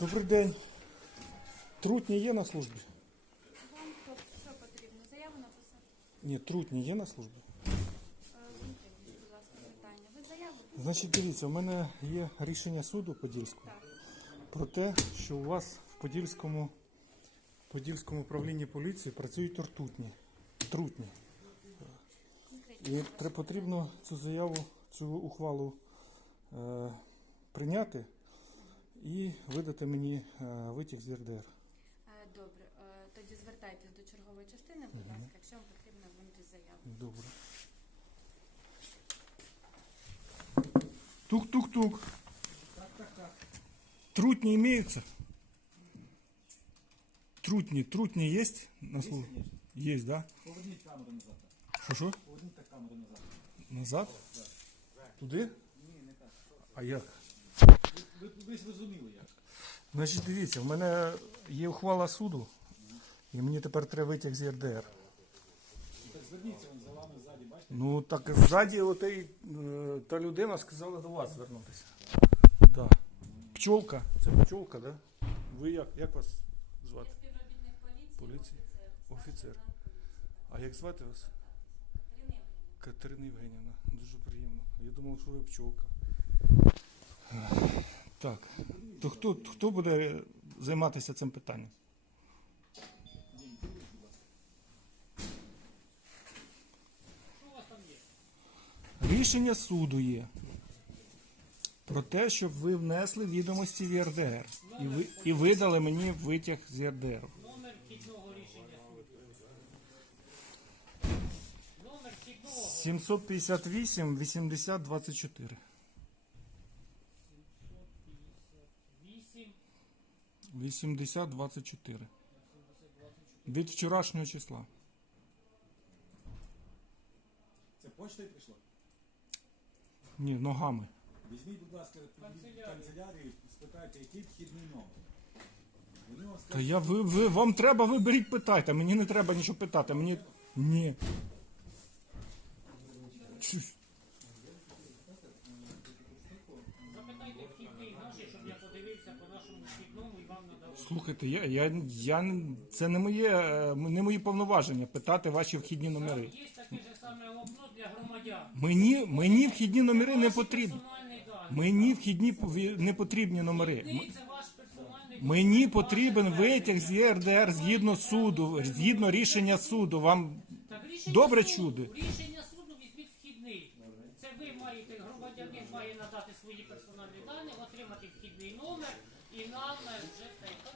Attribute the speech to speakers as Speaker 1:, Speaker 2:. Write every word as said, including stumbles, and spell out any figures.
Speaker 1: Добрий день. Трутні є на службі?
Speaker 2: Вам тут що потрібно? Заяву написати?
Speaker 1: Ні, трутні є на службі.
Speaker 2: Е, Вимкніть, будь ласка, питання. Ви заяву?
Speaker 1: Значить, дивіться, у мене є рішення суду Подільського
Speaker 2: Так.
Speaker 1: про те, що у вас в Подільському, Подільському управлінні поліції працюють ртутні. Трутні.
Speaker 2: Конкретні.
Speaker 1: І тре- потрібно цю заяву, цю ухвалу е, прийняти і видати мені е, витяг з ЄРДР.
Speaker 2: Е, Добре. Е, Тоді звертайтесь до чергової частини, будь ласка, якщо вам потрібно винути заяву.
Speaker 1: Добре. Тук-тук-тук. Трутни имеются? Трутни, трутни есть на службе? Есть, да?
Speaker 3: Поверніть камеру назад.
Speaker 1: Що що?
Speaker 3: Поверніть так камеру назад.
Speaker 1: Назад? Туди?
Speaker 3: Ні, не так.
Speaker 1: А як?
Speaker 3: Ви, ви зрозуміли як.
Speaker 1: Значить, дивіться, в мене є ухвала суду, і мені тепер треба витяг з ЄРДР.
Speaker 3: Так зверніться, він за вами ззаді, бачите?
Speaker 1: Ну так ззаді отей, е, та людина сказала до вас звернутися. Да. Пчолка, це пчолка, да? Ви як? Як вас звати?
Speaker 2: Співробітник поліції,
Speaker 1: Поліції? Офіцер. А як звати вас? Катерина Євгенівна. Дуже приємно. Я думав, що ви пчолка. Так. То хто, хто буде займатися цим питанням? Рішення суду є про те, щоб ви внесли відомості в ЄРДР і, ви, і видали мені витяг з ЄРДР.
Speaker 4: Номер вхідного рішення суду. Номер вхідного
Speaker 1: сімсот п'ятдесят вісім вісімдесят двадцять чотири.
Speaker 4: вісім
Speaker 1: вісімдесят двадцять чотири. Від вчорашнього числа.
Speaker 3: Це почтою прийшло?
Speaker 1: Ні, ногами.
Speaker 3: Візьміть, будь ласка, підійдіть в канцелярію, спитайте, який вхідний номер. Вони вам
Speaker 1: Та
Speaker 3: скажуть,
Speaker 1: я ви, ви вам треба, виберіть, питайте. Мені не треба нічого питати. Мені. Ні. Чусь.
Speaker 4: запитайте вхідний наш, щоб я подивився по нашому вхідному і вам надав.
Speaker 1: Слухайте, я, я, я, це не моє, е, не мої повноваження питати ваші вхідні номери.
Speaker 4: Є таке ж саме окно для громадян.
Speaker 1: Мені, мені вхідні номери не потрібні.
Speaker 4: Персональний даний.
Speaker 1: Мені вхідні пові- не потрібні номери. М-
Speaker 4: Вхідний – це ваш персональний
Speaker 1: Мені потрібен витяг з ЄРДР згідно суду, згідно рішення суду. Вам
Speaker 4: Так, рішення
Speaker 1: добре
Speaker 4: суду,
Speaker 1: чуди?
Speaker 4: Рішення суду візьміть вхідний. Це ви маєте, громадянин має надати свої персональні дані, отримати вхідний номер і нам вже